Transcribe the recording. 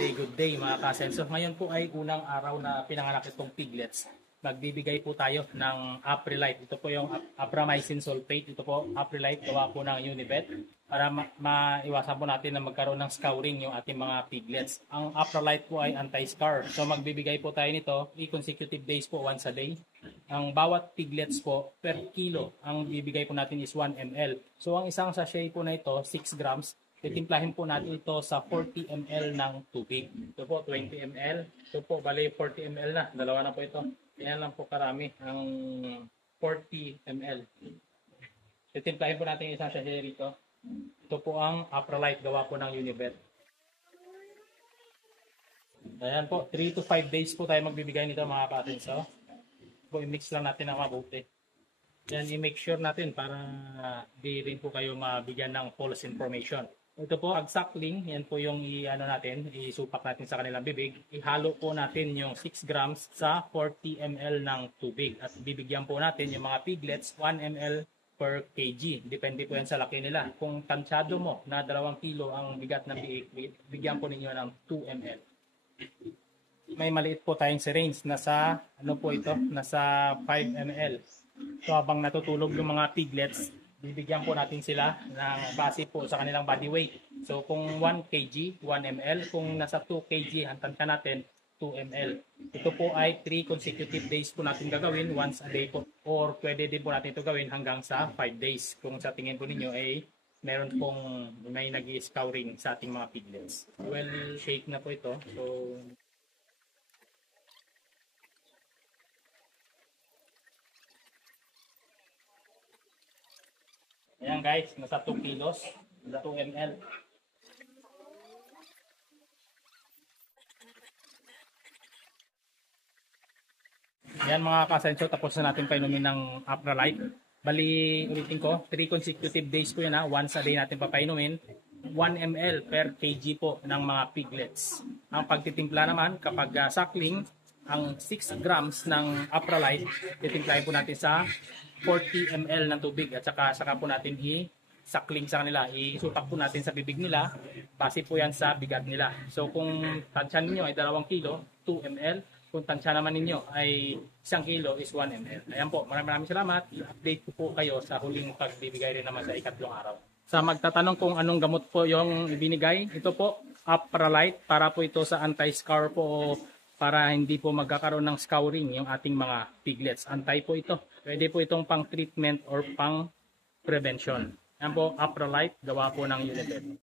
Good day mga kasenso. Ngayon po ay unang araw na pinanganak itong piglets. Magbibigay po tayo ng Aprilite. Ito po yung Apramycin sulfate. Ito po Aprilite, gawa po ng Unibet. Para maiwasan po natin na magkaroon ng scouring yung ating mga piglets. Ang Aprilite po ay anti-scar. So magbibigay po tayo nito 3 consecutive days po, once a day. Ang bawat piglets po per kilo, ang bibigay po natin is 1 ml. So ang isang sachet po na ito, 6 grams. Titimplahin po natin ito sa 40 ml ng tubig. Ito po, 20 ml. Ito po, bali 40 ml na. Dalawa na po ito. Yan lang po karami ang 40 ml. Titimplahin po natin isang sachet rito. Ito po ang Aprilite, gawa po ng Unibet. Ayan po, 3 to 5 days po tayo magbibigay nito mga katinso. So, i-mix lang natin ng mabuti. Yan, i-make sure natin para di rin po kayo mabigyan ng false information. Ito po, agsuckling, yan po yung isupak natin sa kanilang bibig. Ihalo po natin yung 6 grams sa 40 ml ng tubig. At bibigyan po natin yung mga piglets 1 ml per kg. Depende po yan sa laki nila. Kung tansyado mo na 2 kilo ang bigat ng biik, bigyan po ninyo ng 2 ml. May maliit po tayong syringe. Nasa 5 ml. So habang natutulog yung mga piglets, bibigyan po natin sila ng base po sa kanilang body weight. So kung 1 kg, 1 ml. Kung nasa 2 kg, ang tansya natin, 2 ml. Ito po ay 3 consecutive days po natin gagawin, once a day po. Or pwede din po natin ito gawin hanggang sa 5 days. Kung sa tingin po ninyo ay meron pong may nag-scouring sa ating mga piglets. Well, shake na po ito. So ayan guys, nasa 2 kilos, 2 ml. Ayan mga kasenso, tapos na natin painumin ng Aprilite. Bali, ulitin ko, 3 consecutive days po yan ha. Once a day natin papainumin. 1 ml per kg po ng mga piglets. Ang pagtitimpla naman, kapag suckling, ang 6 grams ng Aprilite, titimplahin po natin sa 40 ml ng tubig at saka po natin i-suckling sa kanila. Isupak po natin sa bibig nila. Base po yan sa bigat nila. So kung tansya ninyo ay 2 kilo, 2 ml. Kung tansya naman ninyo ay 1 kilo is 1 ml. Ayan po, maraming salamat. I-update ko po kayo sa huling pagbibigay rin naman sa ikatlong araw. Sa magtatanong kung anong gamot po yung ibinigay, ito po, Aprilite, para po ito sa anti-scar po, para hindi po magkakaroon ng scouring yung ating mga piglets. Antay po ito. Pwede po itong pang treatment or pang prevention. Yan po, Aprilite, gawa po ng Unibet.